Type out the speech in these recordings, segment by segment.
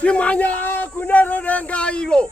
Simanya kunero dengairo.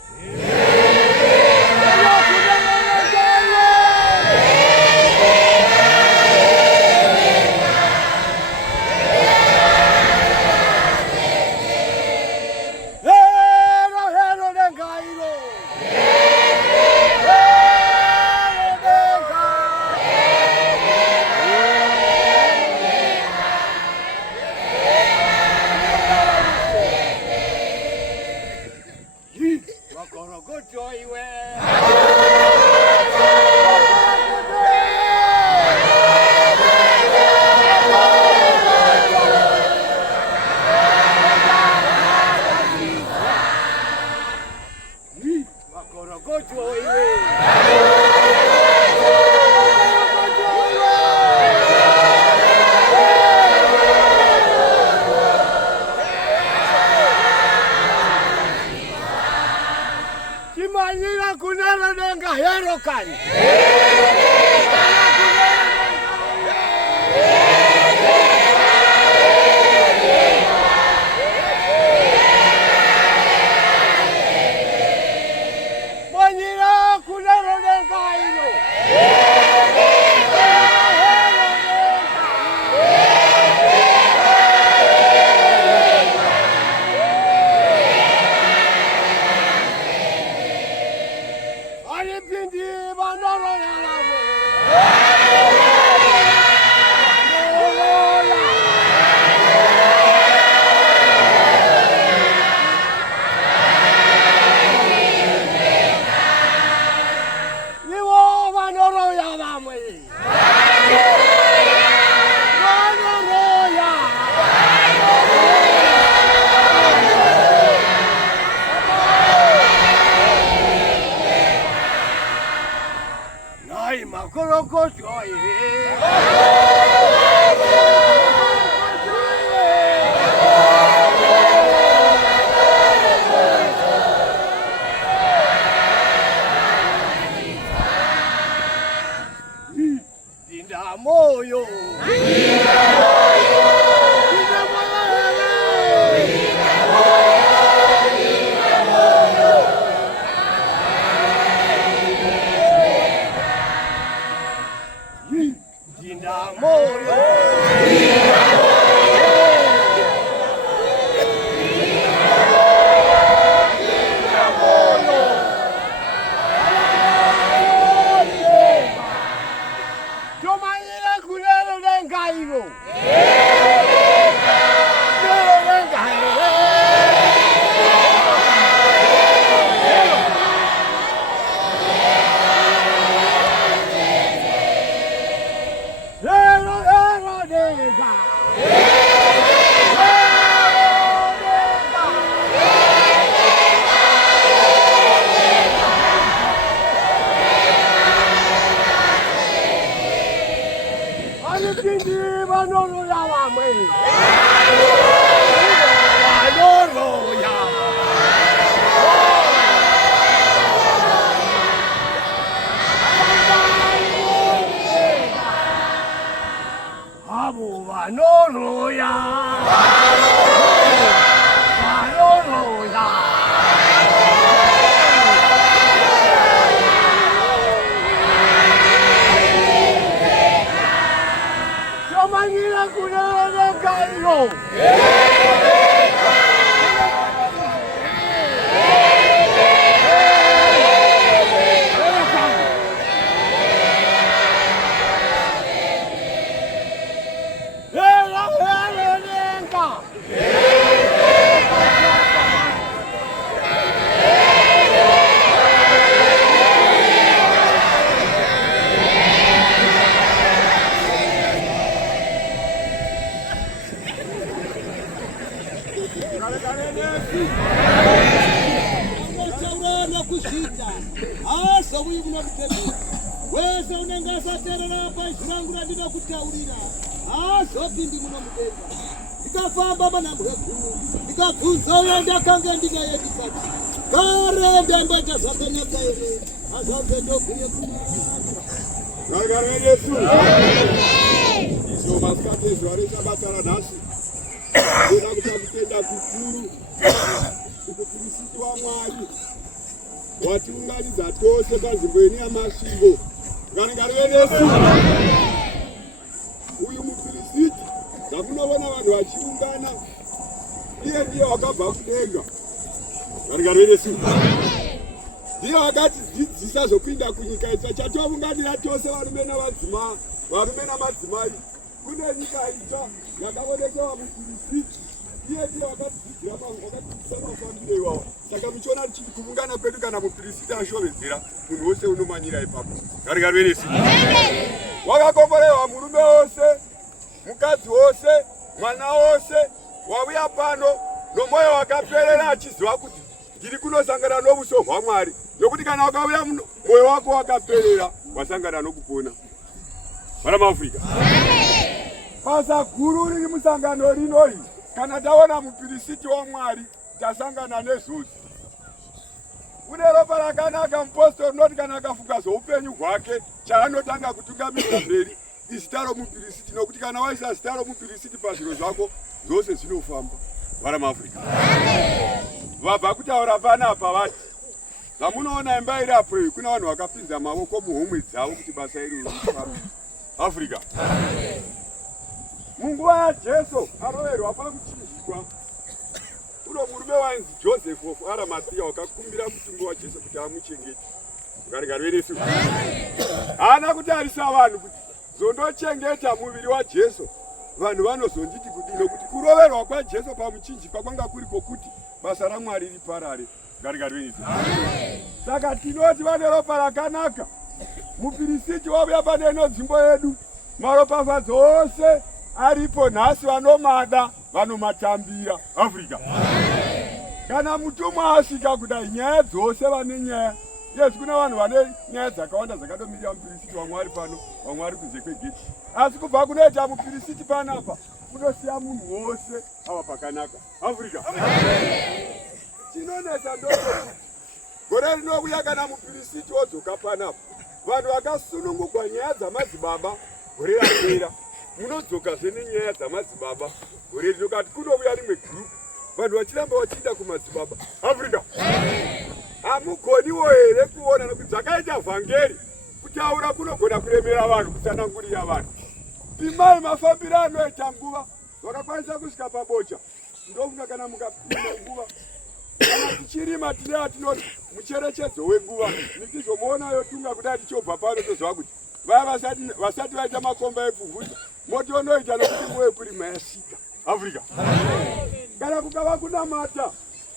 Simanyira kunero denga hero kani. Manyira kunero denga hero. Moyo. Jinda Chaurana kushinda. Asa uyu munakutevera. Wese unenge asaterera paizvirangura ndina kutaurira. Azopindi munomudenga. Ndikafamba mana mhekuru. Ndikabvunza uyo ndakanga ndingaendikati. Gare ndamboita zvakanaka ere. Azabve ndobhuye Gargara Yesu. Izo masikati zuva reSabata nhasi. Ndoda kutenda kukuru. Mupristi waMwari watiunganidza tose panzvimbo ino yamasvingo. Gargara Yesu. Uyu mupristi zvamunoona vanhu vachiungana, iye ndiye wakabva kudenga. Gargara Yesu. Ndiye wakatidzidzisa zvokupinda kunyika itsva chatounganira tose varume namadzimai kune nyika itsva yakaonekewa mupristi. Iye ndiye wakatidzidzisa mafambiro iwawa. Saka muchiona tichiti kuungana kwedu kana mupristi ashovedzera, munhu wose unomanyira ipapo. Gargara Yesu. Wakakomborewa murume wose, mukadzi wose, mwana wose wauya pano nomwoyo wakaperera achiziva kuti ndiri kunosangana nobuso hwaMwari. Nokuti kana wakauya mwoyo wako wakaperera wasangana nokupona. Vana maAfrica. Basa guru riri musangano rinori. Kana taona mupristi waMwari tasangana nezuzi. Une ropa rakanaka mupostori noti kana akafunga zvoupenyu hwake chaanotanga kutungamira mberi izita romupristi. Nokuti kana waisa zita romupristi pazviro zvako zvose zvinofamba. Vana maAfrica. Vabva kutaura panapa vati zvamunoona imba iri apo iyi kuna vanhu vakapinza maoko muhomwe dzavo kuti basa iri rifambe. Africa. Munguva yaJesu aroverwa pamuchinjikwa, uno murume wainzi Joseph of Arimathea wakakumbira mutumbi waJesu kuti amuchengete. Gargara Yesu. Haana kutarisa vanhu kuti zondochengeta muviri waJesu vanhu vanozonditi kudino, kuti kuroverwa kwaJesu pamuchinjikwa kwanga kuriko kuti basa raMwari riparare. Gargara Yesu. Saka tinoti vane ropa rakanaka. Mupristi wauya pane ino nzvimbo yedu, maropafadzo ose aripo nhasi, vanomada vanomatambira. Africa. Kana mutumwa asvika kudai nyaya dzose vane nyaya. Yes, kuna vanhu vane nyaya dzakawanda dzakadomirira mupristi waMwari pano, waMwari kunze kwegeti. Asi kubva kunoita mupristi panapa kunosiya munhu wose ava pakanaka. Africa. Chinonetsa ndokuti gore rinouya kana mupristi wodzoka panapa, vanhu vakasunungukwa nyaya dzamadzibaba gore rapera, munodzokazve nenyaya dzamadzibaba gore rino. Kati kunouya rimwe gurupu vanhu vachiramba vachienda kumadzibaba. Africa. Hamugoniwo here kuona nokuti dzakaita vhangeri kutaura kunogona kuremera vanhu, kutsanangurira vanhu. Pimai mafambiro anoita nguva vakakwanisa kusvika pabocha. Ndofuna kana mukapinda nguva kana tichirima tine atinoti mucherechedzo wenguva, nitizomuona yotunga kudai tichobva pano toziva kuti vaya vasati vaita makomba epfumvudza motonoita nokuti muwe kurima yasvika. Africa. Kana kukava kunamata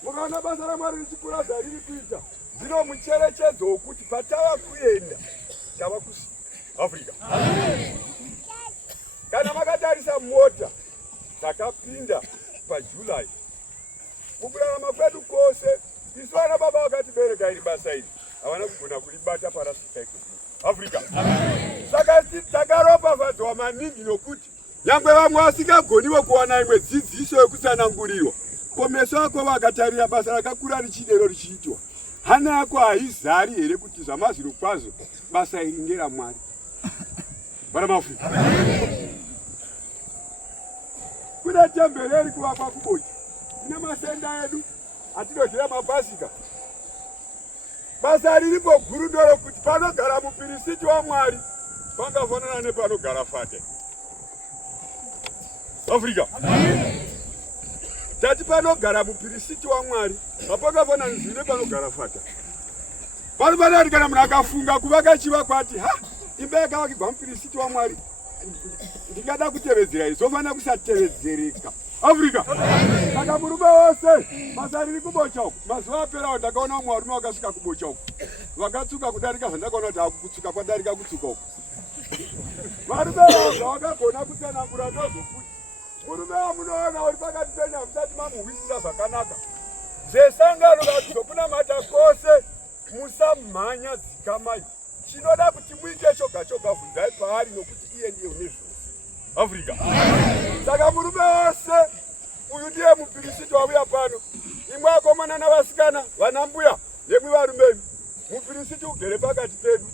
mukaona basa raMwari richikura zvariri kuita, zvino mucherechedzo wokuti patava kuenda tava kusvika. Africa. Kana makatarisa mota dzakapinda paJuly, mukurarama kwedu kwose isu vana baba vakatibereka iri basa iri havana kugona kuribata parasvika ikoku. Africa. Saka takaropafadzwa maningi nokuti nyangwe vamwe vasingagoniwo kuwana imwe dzidziso yekutsanangurirwa, komeso ako vakatarira basa rakakura richidero richiitwa, hana yako haizari here kuti zvamazviro kwazvo basa iri ngeraMwari. Vana maAfrica. Kune temberi iri kuvakwa kubochi, ine masenda edu atinodyira mapasika. Basa riripo guru ndorokuti panogara mupristi waMwari pangafanana nepanogara fate. Africa. Tati panogara mupristi waMwari hapakafanani zvine panogara fata. Pano panoti kana munhu akafunga kuvaka chivakwa ati ha, imba yakavakirwa mupristi waMwari ndingada kutevedzera izofanira kusatevedzereka. Africa. Saka murume wose basa riri kubocha uku, mazuva aperawo ndakaona umwe varume vakasvika kubocha uku vakatsuka kudarika zvandakaona kuti hakutsuka kwadarika kutsuka uku. Varume vavo zvavakagona kutsanangura ndozvokuti murume wamunoona uri pakati penyu hamusati mamuhwisisa zvakanaka. Zesangano vakuzvokunamata kwose musamhanya dzikamai. Chinoda kuti muite choga choga, bvunzai paari nokuti iye ndiye une zvose. Afrika. Saka murume wose uyu ndiye mupirisiti wauya pano. Imwe akomana navasikana vanambuya nemwi varume. Mupirisiti ugere pakati pedu.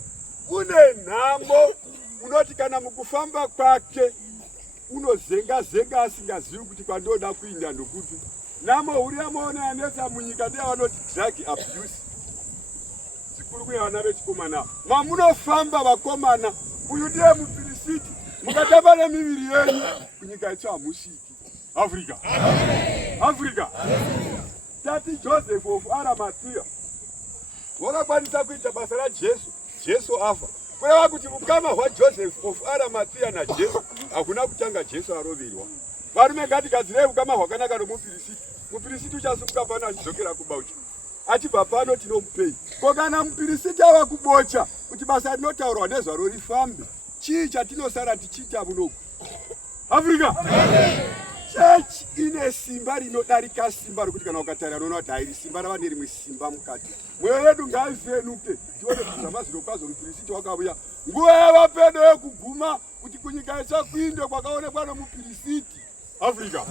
Une nhamo unoti kana mukufamba kwake unozenga asingazivi kuti kwandoda kuinda ndokupi. Nhamo uri amaona yanetsa munyika ndeyavanoti drug abuse. Zikuru kuya vana vechikomana. Mamunofamba vakomana, uyu ndiye mupirisiti. Mukatamba nemiviri yenyu kunyika yetu hamusviki. Afrika. Afrika. Tati Joseph of Arimathea wakakwanisa kuita basa raJesu. Jesu afa. Kureva kuti ukama hwaJoseph of Arimathea naJesu hakuna kutanga Jesu aroverwa. Varume ngatigadzirei ukama hwakanaka nomupirisiti. Mupirisiti uchasumuka pano achidzokera kubaucha. Achibva pano tinomupei. Ko kana mupirisiti ava kubocha kuti basa rinotaurwa nezvaro rifambe, chii chatinosara tichiita munoku? Afrika. Church ine simba rinodarika simba rokuti kana ukatarira unoona kuti hairi simba rava nerimwe simba mukati. Mwoyo yedu ngaivhenuke tione kuti zvamazvino kwazvo mupirisiti wakauya. Nguva yava pedo yekuguma kuti kunyika isakuinde kwakaonekwa nomupirisiti. Afrika.